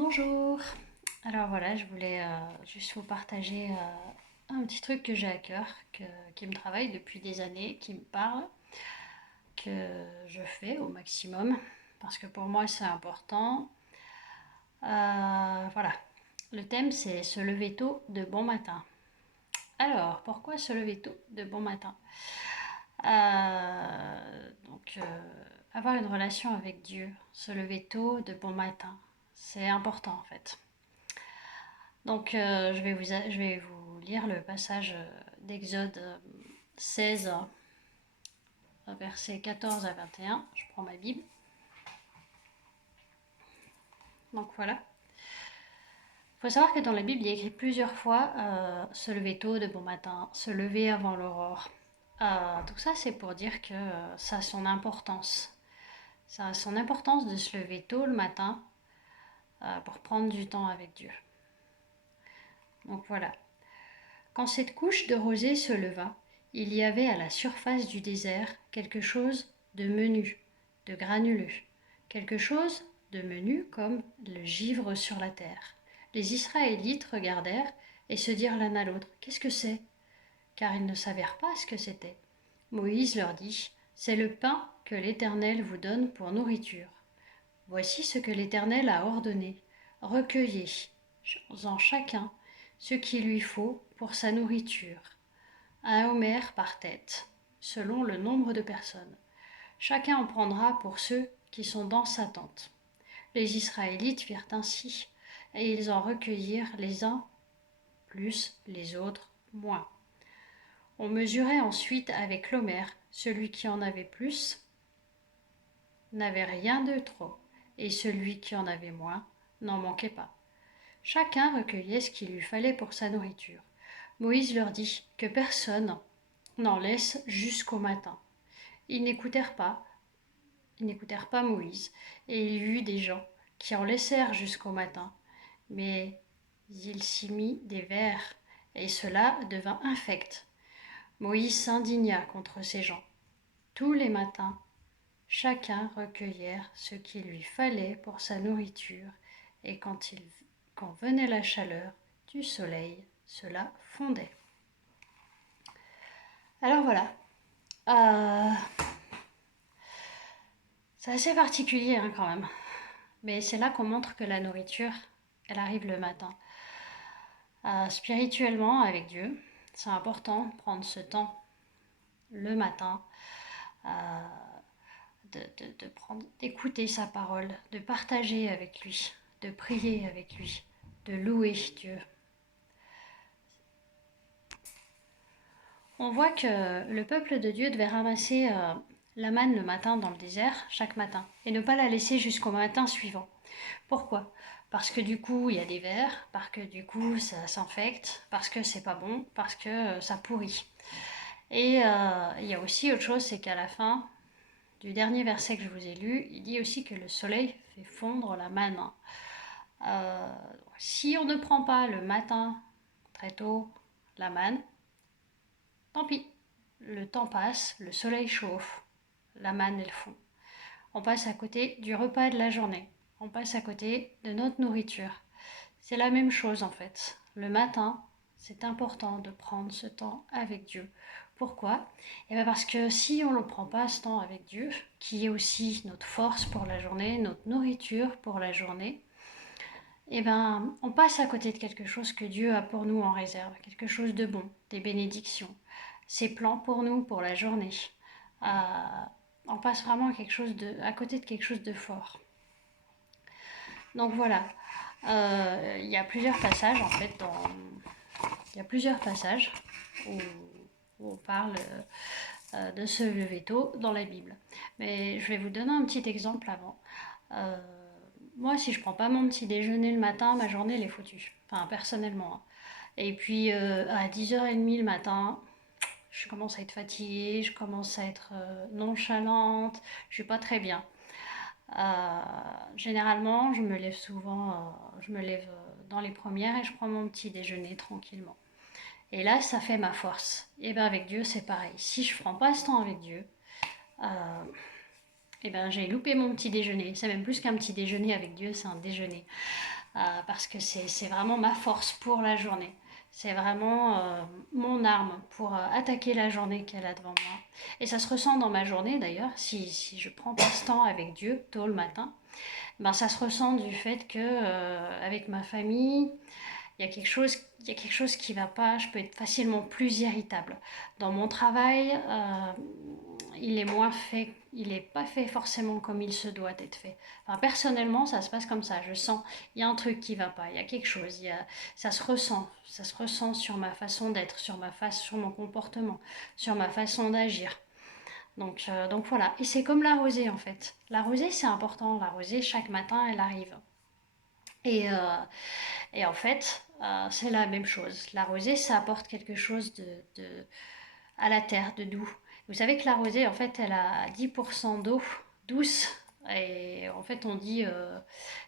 Bonjour. Alors voilà, je voulais juste vous partager un petit truc que j'ai à cœur, qui me travaille depuis des années, qui me parle, que je fais au maximum, parce que pour moi c'est important. Voilà, le thème c'est se lever tôt de bon matin. Alors, pourquoi se lever tôt de bon matin? Avoir une relation avec Dieu, se lever tôt de bon matin, c'est important en fait. Donc, je vais vous lire le passage d'Exode 16, versets 14 à 21. Je prends ma Bible. Donc voilà. Il faut savoir que dans la Bible, il y a écrit plusieurs fois se lever tôt de bon matin, se lever avant l'aurore. Tout ça, c'est pour dire que ça a son importance. Ça a son importance de se lever tôt le matin pour prendre du temps avec Dieu. Donc voilà. Quand cette couche de rosée se leva, il y avait à la surface du désert quelque chose de menu, de granuleux, quelque chose de menu comme le givre sur la terre. Les Israélites regardèrent et se dirent l'un à l'autre: Qu'est-ce que c'est? Car ils ne savèrent pas ce que c'était. Moïse leur dit: C'est le pain que l'Éternel vous donne pour nourriture. Voici ce que l'Éternel a ordonné. Recueillez-en chacun ce qu'il lui faut pour sa nourriture, un homère par tête, selon le nombre de personnes. Chacun en prendra pour ceux qui sont dans sa tente. Les Israélites firent ainsi, et ils en recueillirent les uns plus, les autres moins. On mesurait ensuite avec l'homère, celui qui en avait plus n'avait rien de trop, et celui qui en avait moins n'en manquait pas. Chacun recueillait ce qu'il lui fallait pour sa nourriture. Moïse leur dit que personne n'en laisse jusqu'au matin. Ils n'écoutèrent pas Moïse, et il y eut des gens qui en laissèrent jusqu'au matin. Mais il s'y mit des vers, et cela devint infect. Moïse s'indigna contre ces gens. Tous les matins, chacun recueillèrent ce qu'il lui fallait pour sa nourriture, et quand venait la chaleur du soleil, cela fondait. Alors voilà, euh, c'est assez particulier quand même, mais c'est là qu'on montre que la nourriture, elle arrive le matin. Spirituellement, avec Dieu, c'est important de prendre ce temps le matin, euh, d'écouter sa parole, de partager avec lui, de prier avec lui, de louer Dieu. On voit que le peuple de Dieu devait ramasser la manne le matin dans le désert, chaque matin, et ne pas la laisser jusqu'au matin suivant. Pourquoi? Parce que du coup, il y a des vers, parce que du coup, ça s'infecte, parce que c'est pas bon, parce que ça pourrit. Et il y a aussi autre chose, c'est qu'à la fin du dernier verset que je vous ai lu, il dit aussi que le soleil fait fondre la manne. Si on ne prend pas le matin très tôt la manne, tant pis. Le temps passe, le soleil chauffe, la manne elle fond. On passe à côté du repas de la journée. On passe à côté de notre nourriture. C'est la même chose en fait. Le matin, c'est important de prendre ce temps avec Dieu. Pourquoi? Eh bien parce que si on ne prend pas ce temps avec Dieu, qui est aussi notre force pour la journée, notre nourriture pour la journée, eh ben, on passe à côté de quelque chose que Dieu a pour nous en réserve, quelque chose de bon, des bénédictions, ses plans pour nous pour la journée. On passe vraiment à côté de quelque chose de fort. Donc voilà, il y a plusieurs passages en fait il y a plusieurs passages où on parle de se lever tôt dans la Bible. Mais je vais vous donner un petit exemple avant. Euh, Moi, si je prends pas mon petit déjeuner le matin, ma journée elle est foutue. Enfin, personnellement, hein. Et puis à 10h30 le matin, je commence à être fatiguée, je commence à être nonchalante, je suis pas très bien. Euh, Généralement, je me lève dans les premières et je prends mon petit déjeuner tranquillement. Et là, ça fait ma force. Et bien avec Dieu, c'est pareil. Si je prends pas ce temps avec Dieu, euh, Eh ben, j'ai loupé mon petit déjeuner. C'est même plus qu'un petit déjeuner avec Dieu, c'est un déjeuner. Parce que c'est vraiment ma force pour la journée. C'est vraiment mon arme pour attaquer la journée qu'elle a devant moi. Et ça se ressent dans ma journée d'ailleurs, si je prends pas ce temps avec Dieu tôt le matin, ben ça se ressent du fait que avec ma famille, il y a quelque chose qui va pas, je peux être facilement plus irritable. Dans mon travail, il est moins fait, il n'est pas fait forcément comme il se doit être fait. Enfin, personnellement, ça se passe comme ça. Je sens, il y a un truc qui va pas, il y a quelque chose, ça se ressent sur ma façon d'être, sur mon comportement, sur ma façon d'agir. Donc voilà, et c'est comme la rosée en fait. La rosée c'est important, la rosée chaque matin elle arrive. Et, euh, et en fait, c'est la même chose. La rosée, ça apporte quelque chose à la terre, de doux. Vous savez que la rosée, en fait, elle a 10% d'eau douce. Et en fait, on dit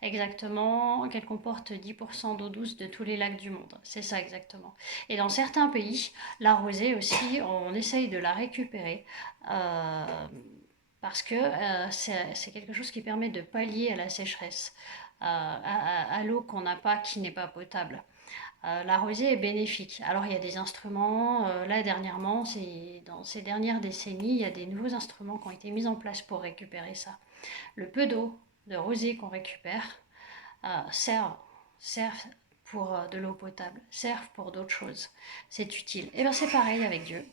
exactement qu'elle comporte 10% d'eau douce de tous les lacs du monde. C'est ça exactement. Et dans certains pays, la rosée aussi, on essaye de la récupérer. euh, Parce que c'est quelque chose qui permet de pallier à la sécheresse, à l'eau qu'on n'a pas, qui n'est pas potable. La rosée est bénéfique. Alors il y a des instruments, là dernièrement, dans ces dernières décennies, il y a des nouveaux instruments qui ont été mis en place pour récupérer ça. Le peu d'eau de rosée qu'on récupère sert pour de l'eau potable, sert pour d'autres choses. C'est utile. Et bien c'est pareil avec Dieu.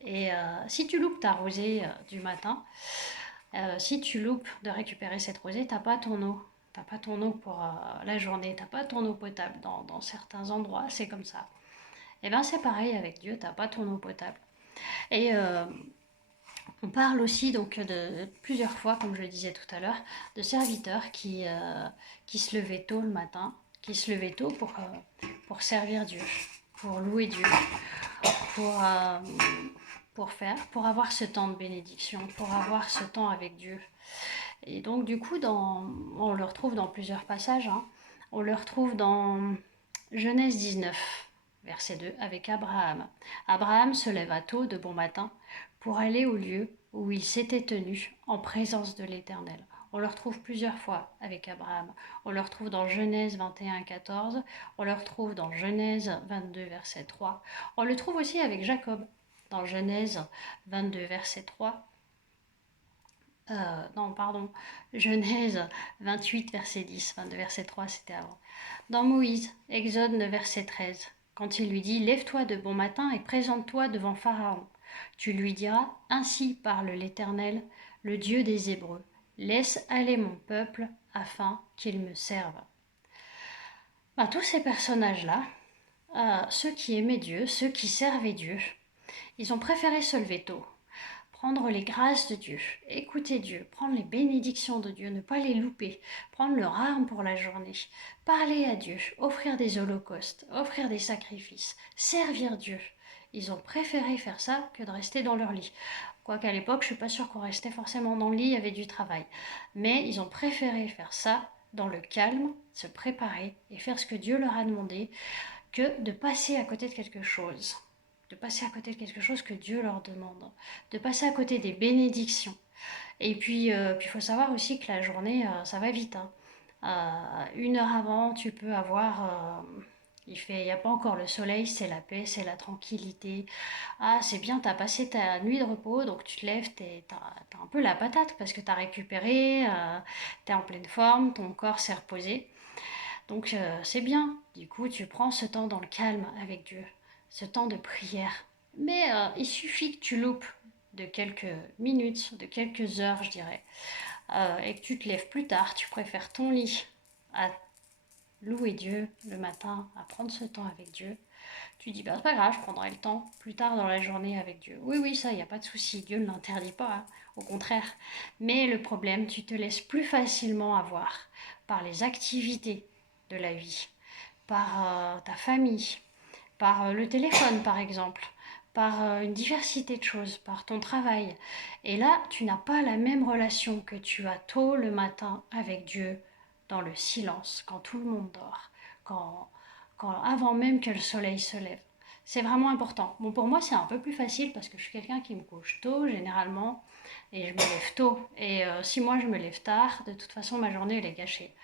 Et si tu loupes ta rosée du matin, si tu loupes de récupérer cette rosée, t'as pas ton eau. T'as pas ton eau pour la journée, t'as pas ton eau potable dans certains endroits, c'est comme ça. Et bien c'est pareil avec Dieu, t'as pas ton eau potable. Et on parle aussi donc de plusieurs fois, comme je le disais tout à l'heure, de serviteurs qui se levaient tôt le matin, qui se levaient tôt pour servir Dieu, pour louer Dieu, pour, euh, pour avoir ce temps de bénédiction, pour avoir ce temps avec Dieu. Et donc, du coup, on le retrouve dans plusieurs passages. Hein. On le retrouve dans Genèse 19, verset 2, avec Abraham. Abraham se lèva tôt de bon matin pour aller au lieu où il s'était tenu en présence de l'Éternel. On le retrouve plusieurs fois avec Abraham. On le retrouve dans Genèse 21, 14. On le retrouve dans Genèse 22, verset 3. On le trouve aussi avec Jacob dans Genèse 22, verset 3. Non, pardon, Genèse 28, verset 10, 22, verset 3, c'était avant. Dans Moïse, Exode 9, verset 13, quand il lui dit « Lève-toi de bon matin et présente-toi devant Pharaon. Tu lui diras « Ainsi parle l'Éternel, le Dieu des Hébreux. Laisse aller mon peuple afin qu'il me serve. » Tous ces personnages-là, ceux qui aimaient Dieu, ceux qui servaient Dieu, ils ont préféré se lever tôt, prendre les grâces de Dieu, écouter Dieu, prendre les bénédictions de Dieu, ne pas les louper, prendre leur arme pour la journée, parler à Dieu, offrir des holocaustes, offrir des sacrifices, servir Dieu. Ils ont préféré faire ça que de rester dans leur lit. Quoiqu'à l'époque, je ne suis pas sûre qu'on restait forcément dans le lit, il y avait du travail. Mais ils ont préféré faire ça dans le calme, se préparer et faire ce que Dieu leur a demandé, que de passer à côté de quelque chose, de passer à côté de quelque chose que Dieu leur demande, de passer à côté des bénédictions. Et puis faut savoir aussi que la journée, ça va vite. Hein. 1 heure avant, tu peux avoir... il n'y a pas encore le soleil, c'est la paix, c'est la tranquillité. Ah, c'est bien, t'as passé ta nuit de repos, donc tu te lèves, t'as un peu la patate parce que t'as récupéré, t'es en pleine forme, ton corps s'est reposé. Donc c'est bien. Du coup, tu prends ce temps dans le calme avec Dieu, ce temps de prière. Mais il suffit que tu loupes de quelques minutes, de quelques heures, je dirais, et que tu te lèves plus tard, tu préfères ton lit à louer Dieu le matin, à prendre ce temps avec Dieu. Tu dis, bah, c'est pas grave, je prendrai le temps plus tard dans la journée avec Dieu. Oui, oui, ça, il n'y a pas de souci, Dieu ne l'interdit pas, hein, au contraire. Mais le problème, tu te laisses plus facilement avoir par les activités de la vie, par ta famille, par le téléphone par exemple, par une diversité de choses, par ton travail. Et là, tu n'as pas la même relation que tu as tôt le matin avec Dieu, dans le silence, quand tout le monde dort, quand avant même que le soleil se lève. C'est vraiment important. Bon, pour moi, c'est un peu plus facile parce que je suis quelqu'un qui me couche tôt, généralement, et je me lève tôt. Et si moi, je me lève tard, de toute façon, ma journée, elle est gâchée.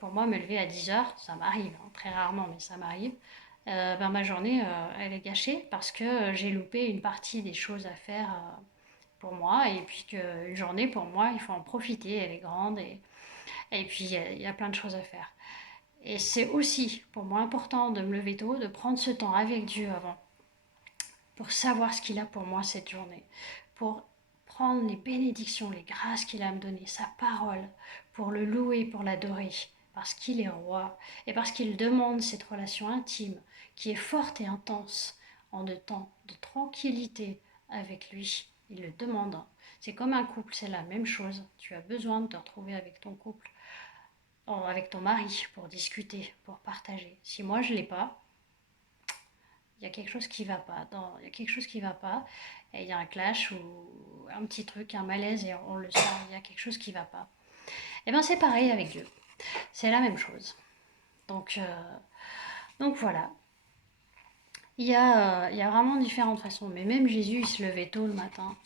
Pour moi, me lever à 10 heures, ça m'arrive, hein, très rarement, mais ça m'arrive. Ben, ma journée, elle est gâchée parce que j'ai loupé une partie des choses à faire pour moi. Et puis qu'une journée, pour moi, il faut en profiter, elle est grande. Et puis, il y a plein de choses à faire. Et c'est aussi pour moi important de me lever tôt, de prendre ce temps avec Dieu avant, pour savoir ce qu'il a pour moi cette journée, pour prendre les bénédictions, les grâces qu'il a à me donner, sa parole, pour le louer, pour l'adorer, parce qu'il est roi et parce qu'il demande cette relation intime qui est forte et intense en de temps de tranquillité avec lui. Il le demande. C'est comme un couple, c'est la même chose. Tu as besoin de te retrouver avec ton couple, avec ton mari, pour discuter, pour partager. Si moi je l'ai pas, il y a quelque chose qui va pas. Il y a quelque chose qui va pas. Et il y a un clash ou un petit truc, un malaise, et on le sent. Il y a quelque chose qui va pas. Et bien c'est pareil avec Dieu. C'est la même chose. Donc, voilà. Il y a vraiment différentes façons. Mais même Jésus, il se levait tôt le matin.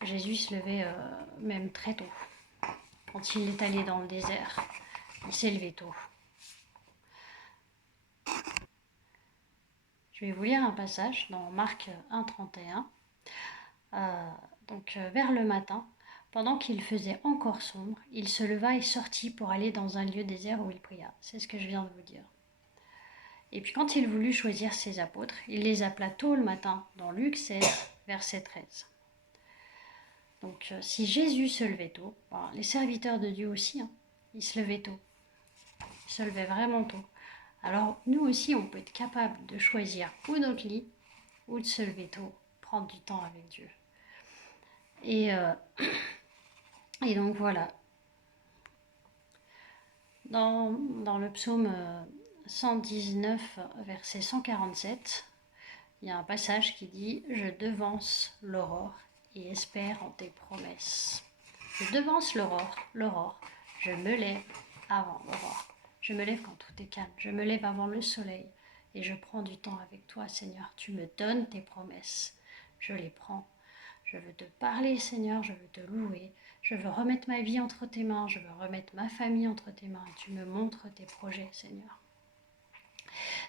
Jésus se levait même très tôt. Quand il est allé dans le désert, il s'est levé tôt. Je vais vous lire un passage dans Marc 1,31. Vers le matin, pendant qu'il faisait encore sombre, il se leva et sortit pour aller dans un lieu désert où il pria. C'est ce que je viens de vous dire. Et puis quand il voulut choisir ses apôtres, il les appela tôt le matin, dans Luc 16, verset 13. Donc si Jésus se levait tôt, les serviteurs de Dieu aussi, hein, ils se levaient tôt. Ils se levaient vraiment tôt. Alors nous aussi, on peut être capable de choisir ou notre lit, ou de se lever tôt, prendre du temps avec Dieu. Et, euh, et donc voilà, dans le psaume 119, verset 147, il y a un passage qui dit « Je devance l'aurore et espère en tes promesses. » Je devance l'aurore, je me lève avant l'aurore. Je me lève quand tout est calme, je me lève avant le soleil et je prends du temps avec toi, Seigneur. Tu me donnes tes promesses, je les prends. Je veux te parler, Seigneur, je veux te louer. Je veux remettre ma vie entre tes mains, je veux remettre ma famille entre tes mains. Tu me montres tes projets, Seigneur.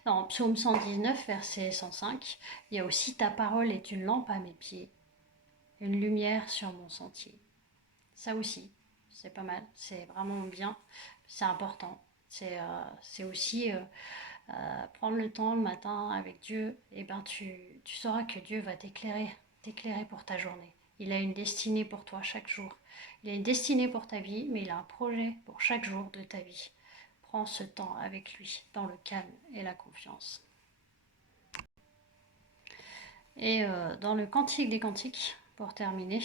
Dans Psaume 119, verset 105, il y a aussi « Ta parole est une lampe à mes pieds, une lumière sur mon sentier ». Ça aussi, c'est pas mal, c'est vraiment bien, c'est important. C'est aussi prendre le temps le matin avec Dieu, et ben tu sauras que Dieu va t'éclairer pour ta journée. Il a une destinée pour toi chaque jour. Il a une destinée pour ta vie, mais il a un projet pour chaque jour de ta vie. Prends ce temps avec lui, dans le calme et la confiance. Et dans le Cantique des Cantiques, pour terminer,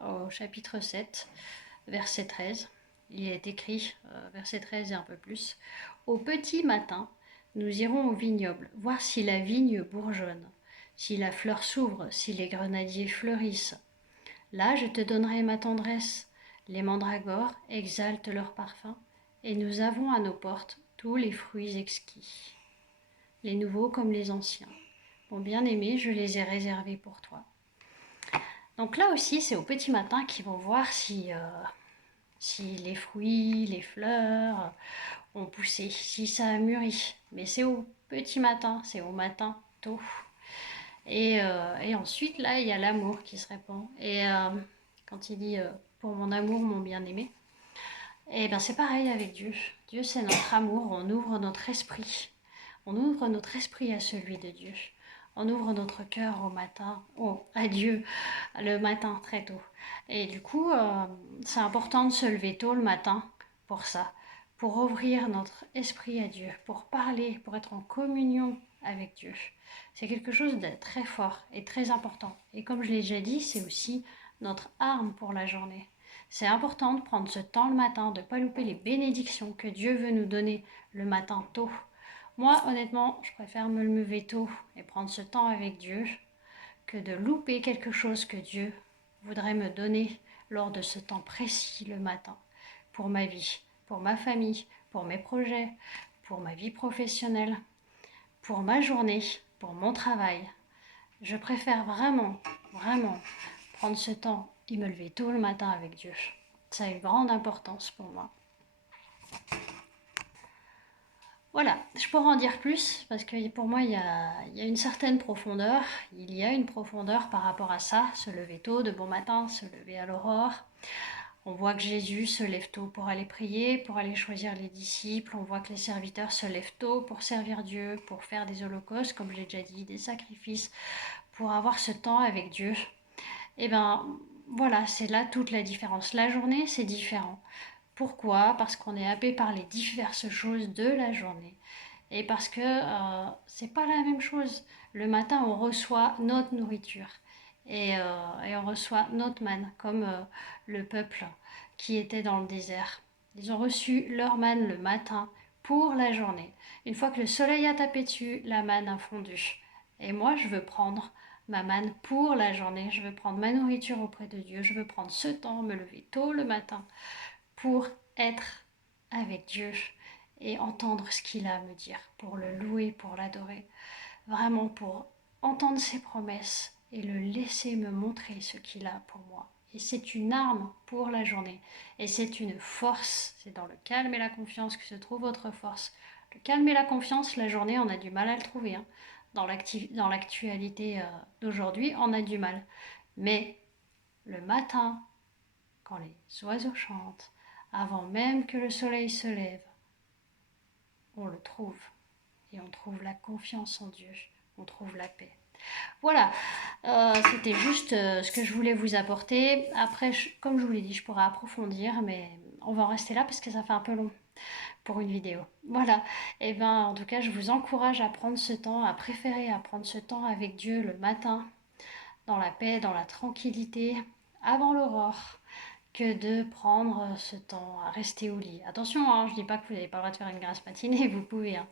au chapitre 7, verset 13, il est écrit, verset 13 et un peu plus, « Au petit matin, nous irons au vignoble, voir si la vigne bourgeonne, si la fleur s'ouvre, si les grenadiers fleurissent. Là, je te donnerai ma tendresse. Les mandragores exaltent leur parfum, et nous avons à nos portes tous les fruits exquis, les nouveaux comme les anciens. Mon bien-aimé, je les ai réservés pour toi. » Donc là aussi, c'est au petit matin qu'ils vont voir si les fruits, les fleurs ont poussé, si ça a mûri. Mais c'est au petit matin, c'est au matin tôt. Et ensuite, là, il y a l'amour qui se répand. Et quand il dit pour mon amour, mon bien-aimé, et ben c'est pareil avec Dieu. Dieu, c'est notre amour. On ouvre notre esprit. On ouvre notre esprit à celui de Dieu. On ouvre notre cœur au matin, à Dieu, le matin très tôt. Et du coup, c'est important de se lever tôt le matin pour ça, pour ouvrir notre esprit à Dieu, pour parler, pour être en communion avec Dieu. C'est quelque chose de très fort et très important. Et comme je l'ai déjà dit, c'est aussi notre arme pour la journée. C'est important de prendre ce temps le matin, de ne pas louper les bénédictions que Dieu veut nous donner le matin tôt. Moi, honnêtement, je préfère me lever tôt et prendre ce temps avec Dieu que de louper quelque chose que Dieu voudrait me donner lors de ce temps précis le matin, pour ma vie, pour ma famille, pour mes projets, pour ma vie professionnelle, pour ma journée. pour mon travail. Je préfère vraiment, vraiment prendre ce temps et me lever tôt le matin avec Dieu. Ça a une grande importance pour moi. Voilà, je pourrais en dire plus parce que pour moi, il y a une certaine profondeur. Il y a une profondeur par rapport à ça, se lever tôt, de bon matin, se lever à l'aurore. On voit que Jésus se lève tôt pour aller prier, pour aller choisir les disciples. On voit que les serviteurs se lèvent tôt pour servir Dieu, pour faire des holocaustes, comme j'ai déjà dit, des sacrifices, pour avoir ce temps avec Dieu. Et ben voilà, c'est là toute la différence. La journée, c'est différent. Pourquoi? Parce qu'on est happé par les diverses choses de la journée. Et parce que c'est pas la même chose. Le matin, on reçoit notre nourriture et on reçoit notre manne, comme le peuple qui était dans le désert. Ils ont reçu leur manne le matin pour la journée. Une fois que le soleil a tapé dessus, la manne a fondu. Et moi, je veux prendre ma manne pour la journée. Je veux prendre ma nourriture auprès de Dieu. Je veux prendre ce temps, me lever tôt le matin pour être avec Dieu et entendre ce qu'il a à me dire, pour le louer, pour l'adorer, vraiment pour entendre ses promesses et le laisser me montrer ce qu'il a pour moi. Et c'est une arme pour la journée. Et c'est une force. C'est dans le calme et la confiance que se trouve votre force. Le calme et la confiance, la journée, on a du mal à le trouver. Hein. Dans l'actualité d'aujourd'hui, on a du mal. Mais le matin, quand les oiseaux chantent, avant même que le soleil se lève, on le trouve. Et on trouve la confiance en Dieu, on trouve la paix. Voilà, c'était juste ce que je voulais vous apporter. Après, comme je vous l'ai dit, je pourrais approfondir, mais on va en rester là parce que ça fait un peu long pour une vidéo. Voilà, et ben en tout cas, je vous encourage à prendre ce temps, à préférer à prendre ce temps avec Dieu le matin, dans la paix, dans la tranquillité, avant l'aurore, que de prendre ce temps à rester au lit. Attention, hein, je ne dis pas que vous n'avez pas le droit de faire une grasse matinée, vous pouvez. Hein.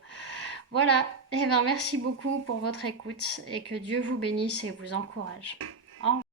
Voilà, et ben merci beaucoup pour votre écoute et que Dieu vous bénisse et vous encourage. Au revoir.